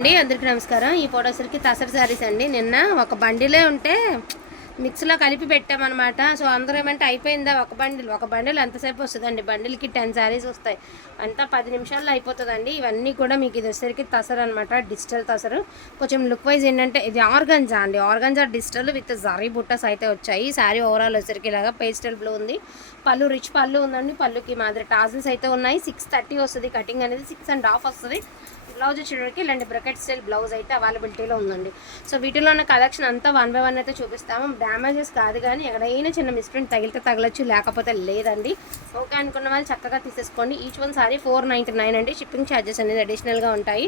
అండి అందరికీ నమస్కారం. ఈ ఫోటోసరికి తసరి శారీస్ అండి. నిన్న ఒక బండిలే ఉంటే మిక్స్లో కలిపి పెట్టామన్నమాట. సో అందరూ ఏమంటే అయిపోయిందా ఒక బండిల్? ఒక బండిల్ ఎంతసేపు వస్తుందండి? బండిల్కి టెన్ శారీస్ వస్తాయి. అంతా పది నిమిషాల్లో అయిపోతుందండి. ఇవన్నీ కూడా మీకు ఇది వచ్చేసరికి తసరు అనమాట డిజిటల్ తసరు. కొంచెం లుక్ వైజ్ ఏంటంటే ఇది ఆర్గంజా అండి. ఆర్గంజా డిజిటల్ విత్ జరీ బుట్టస్ అయితే వచ్చాయి. శారీ ఓవరాల్ వచ్చేసరికి ఇలాగా పేస్టల్ బ్లూ ఉంది. పళ్ళు రిచ్ పళ్ళు ఉందండి. పళ్ళుకి మాదిరి టాజిల్స్ అయితే ఉన్నాయి. సిక్స్ థర్టీ వస్తుంది. కటింగ్ అనేది సిక్స్ అండ్ హాఫ్ వస్తుంది. బ్లౌజ్ వచ్చేటప్పటికి ఇలాంటి బ్రకెట్ స్టైల్ బ్లౌజ్ అయితే అవైలబిలిటీలో ఉందండి. సో వీటిలో ఉన్న కలెక్షన్ అంతా వన్ బై వన్ అయితే చూపిస్తాము. డ్యామేజెస్ కాదు కానీ ఎక్కడైనా చిన్న మిస్ప్రింట్ తగిలితే తగలచ్చు లేకపోతే లేదండి. ఓకే అనుకున్న వాళ్ళు చక్కగా తీసేసుకోండి. Each one sari four ninety nine అండి. షిప్పింగ్ ఛార్జెస్ అనేది అడిషనల్గా ఉంటాయి.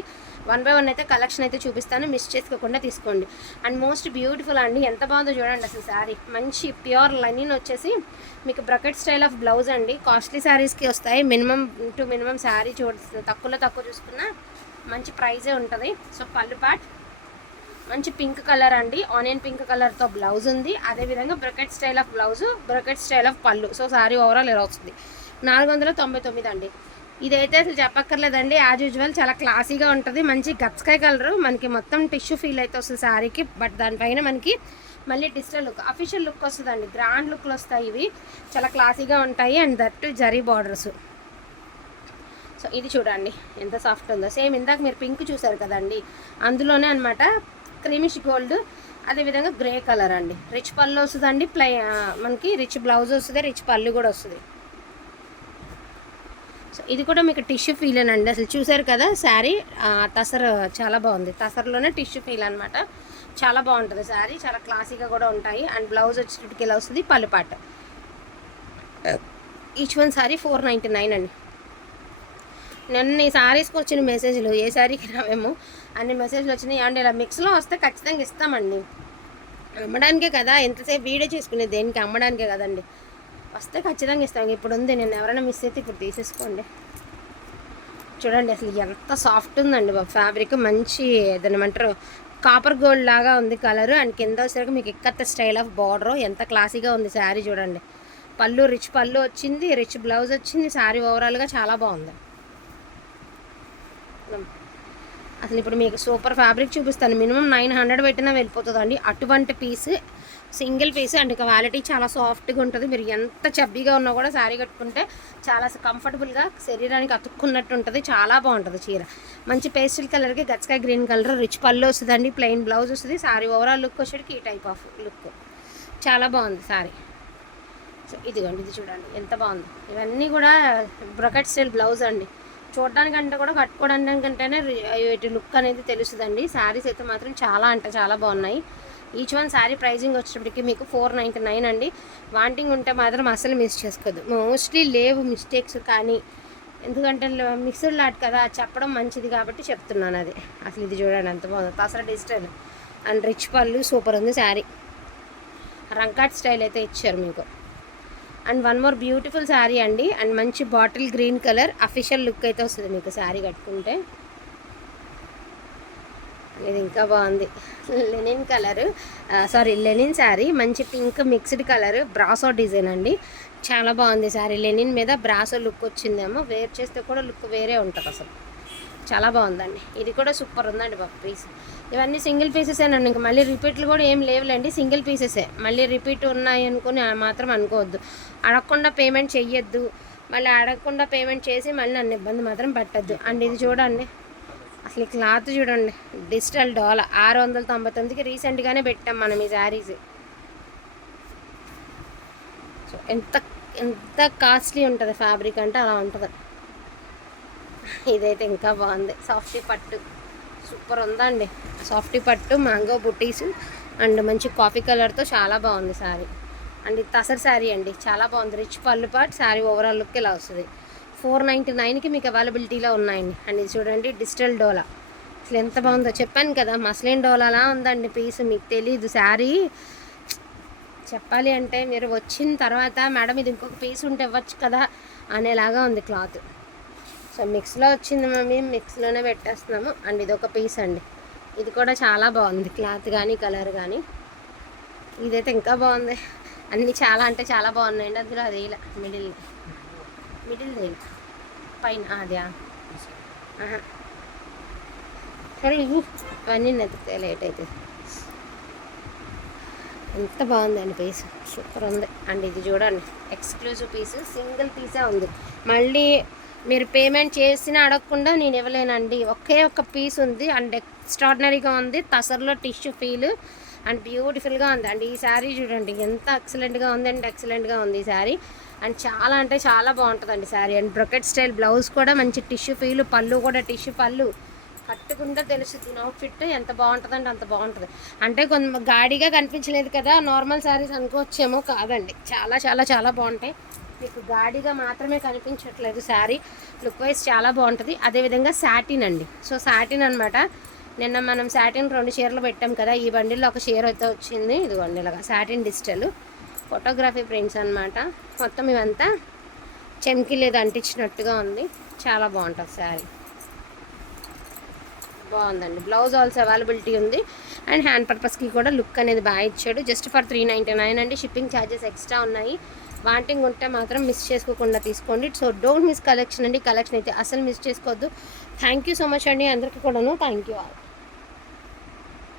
వన్ బై వన్ అయితే కలెక్షన్ అయితే చూపిస్తాను. మిస్ చేసుకోకుండా తీసుకోండి. అండ్ మోస్ట్ బ్యూటిఫుల్ అండి. ఎంత బాగుందో చూడండి అసలు శారీ మంచి ప్యూర్ లైనిన్ వచ్చేసి మీకు బ్రకెట్ స్టైల్ ఆఫ్ బ్లౌజ్ అండి. కాస్ట్లీ శారీస్కి వస్తాయి. మినిమం టు మినిమం శారీ చూడ తక్కువలో తక్కువ చూసుకున్నా మంచి ప్రైజే ఉంటుంది. సో పళ్ళు పాట్ మంచి పింక్ కలర్ అండి. ఆనియన్ పింక్ కలర్తో బ్లౌజ్ ఉంది. అదేవిధంగా brocade style of blouse brocade style of pallu. So sari overall ఇలా వస్తుంది. నాలుగు వందల తొంభై తొమ్మిది అండి. ఇదైతే అసలు చెప్పక్కర్లేదండి. యాజ్ యూజువల్ చాలా క్లాసీగా ఉంటుంది. మంచి గచ్చకాయ కలర్. మనకి మొత్తం టిష్యూ ఫీల్ అయితే వస్తుంది శారీకి బట్ దానిపైన మనకి మళ్ళీ డిజిటల్ లుక్ అఫీషియల్ లుక్ వస్తుందండి. గ్రాండ్ లుక్లు వస్తాయి ఇవి. చాలా క్లాసీగా ఉంటాయి. And that zari borders so ఇది చూడండి ఎంత సాఫ్ట్ ఉందో. సేమ్ ఇందాక మీరు పింక్ చూసారు కదండి అందులోనే అనమాట క్రీమిష్ గోల్డ్ అదేవిధంగా గ్రే కలర్ అండి. రిచ్ పళ్ళు వస్తుందండి ప్లై మనకి రిచ్ బ్లౌజ్ వస్తుంది రిచ్ పళ్ళు కూడా వస్తుంది. సో ఇది కూడా మీకు టిష్యూ ఫీల్ అండి. అసలు చూసారు కదా శారీ తసర్ చాలా బాగుంది. తసర్లోనే టిష్యూ ఫీల్ అనమాట చాలా బాగుంటుంది శారీ చాలా క్లాసీగా కూడా ఉంటాయి. అండ్ బ్లౌజ్ వచ్చేటికి ఇలా వస్తుంది? పళ్ళుపాట each one sari four ninety nine అండి. నిన్న ఈ శారీస్కి వచ్చిన మెసేజ్లు ఏ శారీకి రావేమో అన్ని మెసేజ్లు వచ్చినాయి. అండ్ ఇలా మిక్స్లో వస్తే ఖచ్చితంగా ఇస్తామండి. అమ్మడానికే కదా ఎంతసేపు వీడియో చేసుకునేది దేనికి? అమ్మడానికే కదండి. వస్తే ఖచ్చితంగా ఇస్తాం. ఇప్పుడు ఉంది నేను ఎవరైనా మిస్ అయితే ఇప్పుడు తీసేసుకోండి. చూడండి అసలు ఎంత సాఫ్ట్ ఉందండి బాబు. ఫ్యాబ్రిక్ మంచి ఏదనమంటారు కాపర్ గోల్డ్ లాగా ఉంది కలర్ అండ్ కింద వచ్చేసరికి మీకు ఇక్కత్త స్టైల్ ఆఫ్ బార్డర్ ఎంత క్లాసీగా ఉంది శారీ చూడండి. పళ్ళు రిచ్ పళ్ళు వచ్చింది రిచ్ బ్లౌజ్ వచ్చింది. శారీ ఓవరాల్గా చాలా బాగుంది. అసలు ఇప్పుడు మీకు సూపర్ ఫ్యాబ్రిక్ చూపిస్తాను. మినిమం నైన్ హండ్రెడ్ పెట్టినా వెళ్ళిపోతుందండి. అటువంటి piece single piece and quality చాలా సాఫ్ట్గా ఉంటుంది. మీరు ఎంత చబ్బీగా ఉన్నా కూడా శారీ కట్టుకుంటే చాలా కంఫర్టబుల్గా శరీరానికి అతుక్కున్నట్టు ఉంటుంది. చాలా బాగుంటుంది చీర. మంచి పేస్టల్ కలర్కి గచ్చకాయ గ్రీన్ కలర్ రిచ్ పళ్ళు వస్తుందండి. ప్లెయిన్ బ్లౌజ్ వస్తుంది. శారీ ఓవరాల్ లుక్ వచ్చేటికి ఈ టైప్ ఆఫ్ లుక్. చాలా బాగుంది శారీ. సో ఇదిగోండి ఇది చూడండి. ఎంత బాగుంది. ఇవన్నీ కూడా బ్రొకెట్ స్టైల్ బ్లౌజ్ అండి. చూడడానికంటే కూడా కట్టుకోవడానికంటేనే ఇటు లుక్ అనేది తెలుస్తుందండి శారీస్ అయితే మాత్రం చాలా అంటే చాలా బాగున్నాయి. ఈచ్ వన్ శారీ ప్రైజింగ్ వచ్చేటప్పటికి మీకు ఫోర్ నైంటీ నైన్ అండి. వాంటింగ్ ఉంటే మాత్రం అసలు మిస్ చేసుకోదు. మోస్ట్లీ లేవు మిస్టేక్స్ కానీ ఎందుకంటే మిక్స్డ్ లాట్ కదా చెప్పడం మంచిది కాబట్టి చెప్తున్నాను అది. అసలు ఇది చూడండి ఎంత బాగుంది. Tussar digital and rich pallu super ఉంది శారీ రంకాట్ స్టైల్ అయితే ఇచ్చారు మీకు. And one more beautiful sari అండి. అండ్ మంచి bottle green colour. Official look అయితే వస్తుంది మీకు శారీ కట్టుకుంటే. ఇది ఇంకా బాగుంది. Linen colour sari linen sari. మంచి pink mixed colour brasso design అండి. చాలా బాగుంది శారీ. లెనిన్ మీద బ్రాసో లుక్ వచ్చిందేమో. వేర్ చేస్తే కూడా లుక్ వేరే ఉంటుంది అసలు చాలా బాగుందండి. ఇది కూడా సూపర్ ఉందండి బాబు పీస్. ఇవన్నీ సింగిల్ పీసెసేనండి ఇంకా మళ్ళీ రిపీట్లు కూడా ఏం లేవులేండి సింగిల్ పీసెసే మళ్ళీ రిపీట్ ఉన్నాయి అనుకుని మాత్రం అనుకోవద్దు. అడగకుండా పేమెంట్ చెయ్యొద్దు. మళ్ళీ అడగకుండా పేమెంట్ చేసి మళ్ళీ నన్ను ఇబ్బంది మాత్రం పెట్టద్దు. అండ్ ఇది చూడండి అసలు ఈ క్లాత్ చూడండి డిజిటల్ డాల్. ఆరు వందల తొంభై తొమ్మిదికి రీసెంట్గానే పెట్టాం మనం ఈ శారీస్. సో ఎంత ఎంత కాస్ట్లీ ఉంటుంది ఫ్యాబ్రిక్ అంటే అలా ఉంటుంది. ఇదైతే ఇంకా బాగుంది. సాఫ్టీ పట్టు. సూపర్ ఉందండి. సాఫ్టీ పట్టు మ్యాంగో బుటీస్ అండ్ మంచి కాఫీ కలర్తో చాలా బాగుంది శారీ అండ్ ఇది శారీ అండి. చాలా బాగుంది. రిచ్ పళ్ళు పాటు శారీ ఓవరాల్ లుక్ ఇలా వస్తుంది. ఫోర్ నైంటీ నైన్కి మీకు అవైలబిలిటీలో ఉన్నాయండి. అండ్ ఇది చూడండి డిజిటల్ డోలా. అసలు ఎంత బాగుందో చెప్పాను కదా మస్లిన్ డోలాలా ఉందండి పీస్ మీకు తెలీదు శారీ చెప్పాలి అంటే మీరు వచ్చిన తర్వాత మేడం ఇది ఇంకొక పీస్ ఉంటే ఇవ్వచ్చు కదా అనేలాగా ఉంది క్లాత్. సో మిక్స్లో వచ్చింది మమ్మీ. మిక్స్లోనే పెట్టేస్తున్నాము. అండ్ ఇది ఒక పీస్ అండి. ఇది కూడా చాలా బాగుంది. క్లాత్ కానీ కలర్ కానీ ఇదైతే ఇంకా బాగుంది. అన్నీ చాలా అంటే చాలా బాగున్నాయండి. అందులో అది ఇలా మిడిల్ మిడిల్ దేల పైన అదే. సరే అవన్నీ నెత్తుతాయి లేట్ అయితే ఎంత బాగుందండి పీస్. సూపర్ ఉంది. అండ్ ఇది చూడండి. Exclusive piece. సింగిల్ పీసే ఉంది. మళ్ళీ మీరు పేమెంట్ చేసినా అడగకుండా నేను ఇవ్వలేనండి. ఒకే ఒక్క పీస్ ఉంది. అండ్ ఎక్స్ట్రాడినరీగా ఉంది. తసర్లో టిష్యూ ఫీల్ అండ్ బ్యూటిఫుల్గా ఉంది. అండ్ ఈ శారీ చూడండి. ఎంత ఎక్సలెంట్గా ఉంది. అండ్ ఎక్సలెంట్గా ఉంది ఈ శారీ. అండ్ చాలా అంటే చాలా బాగుంటుందండి sari. And brocade style blouse కూడా మంచి టిష్యూ ఫీల్ పళ్ళు కూడా టిష్యూ పళ్ళు. కట్టుకుంటే తెలుస్తుంది దీని అవుట్ఫిట్ ఎంత బాగుంటుందంటే అంత బాగుంటుంది. అంటే కొంత గాడిగా కనిపించలేదు కదా నార్మల్ శారీస్ అనుకోవచ్చేమో కాదండి. చాలా చాలా చాలా బాగుంటాయి. మీకు గాడిగా మాత్రమే కనిపించట్లేదు శారీ. లుక్ వైజ్ చాలా బాగుంటుంది. అదేవిధంగా శాటిన్ అండి. సో శాటిన్ అనమాట నిన్న మనం శాటిన్ రెండు చీరలు పెట్టాం కదా ఈ బండిలో ఒక చీర అయితే వచ్చింది. ఇదిగోండి ఇలాగా శాటిన్ డిజిటల్ ఫోటోగ్రఫీ ప్రింట్స్ అనమాట మొత్తం ఇవంతా చెమ్కి లేదు అంటించినట్టుగా ఉంది. చాలా బాగుంటుంది శారీ. బాగుందండి. బ్లౌజ్ ఆల్సో అవైలబిలిటీ ఉంది. అండ్ హ్యాండ్ పర్పస్కి కూడా లుక్ అనేది బాగా ఇచ్చాడు. Just for three ninety nine అండి. షిప్పింగ్ ఛార్జెస్ ఎక్స్ట్రా ఉన్నాయి. వాంటింగ్ ఉంటే మాత్రం మిస్ చేసుకోకుండా తీసుకోండి. సో డోంట్ మిస్ కలెక్షన్ అండి. కలెక్షన్ అయితే అసలు మిస్ చేసుకోవద్దు. థ్యాంక్ యూ సో మచ్ అండి అందరికీ కూడాను. Thank you all.